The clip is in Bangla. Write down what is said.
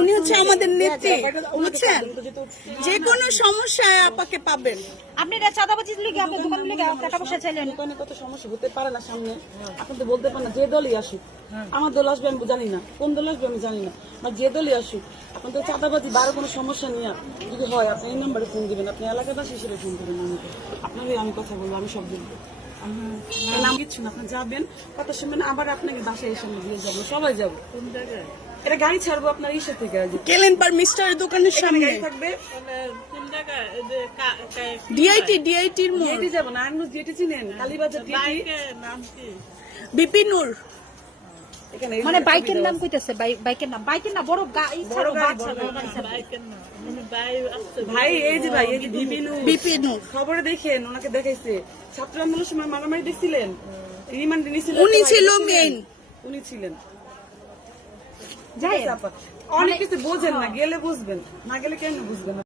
উনি হচ্ছে আমাদের নেত্রী, বুঝছেন? যে কোনো সমস্যায় আপাকে পাবেন। আপনি এটা চাঁদাবাজির লিগে আপনার দোকান লিগে টাকা পয়সা চাইলেন। দোকানে কত সমস্যা হতে পারে না সামনে, আপনি তো বলতে পারেন না। যে দলই আসুক, আমার দল আসবে আমি জানি না, কোন দল আসবে আমি জানি না, বা যে দলই আসুক, আপনি তো চাঁদাবাজি বারো কোনো সমস্যা নিয়ে যদি হয় আপনি এই নাম্বারে ফোন দিবেন, আপনি এলাকাবাসী হিসেবে ফোন করবেন আমাকে, আপনারই আমি কথা বলবো, আমি সব বলবো। নাম কিচ্ছু না, আপনি যাবেন কথা শুনবেন, আবার আপনাকে বাসায় এসে আমি দিয়ে যাবো, সবাই যাবো। এটা গাড়ি ছাড়বো আপনার ইসে থেকে, কেলেন পার মিস্টারের দোকানের সামনে গাড়ি থাকবে। ডিআইটির মোড়। ডিএটি যাবো না, আনু ডিএটি চিনেন, কালীবাজার ডিএটি, বিপিনুর। এখানে মানে বাইকের নাম কইতেছে, বাইকের নাম, বাইকের না, বড় গাড়ি, বড় গাড়ি, ভাই এই যে ভাই এই যে বিপিনুর খবরে দেখেন, ওনাকে দেখাইছে ছাত্র আন্দোলনের সময় মারামারি দেখছিলেন, রিমান্ডে নিয়েছিলেন, উনি ছিল মেইন। উনি ছিলেন। যাই অনেক কিছু বোঝেন না, গেলে বুঝবেন, না গেলে কেন বুঝবেন না।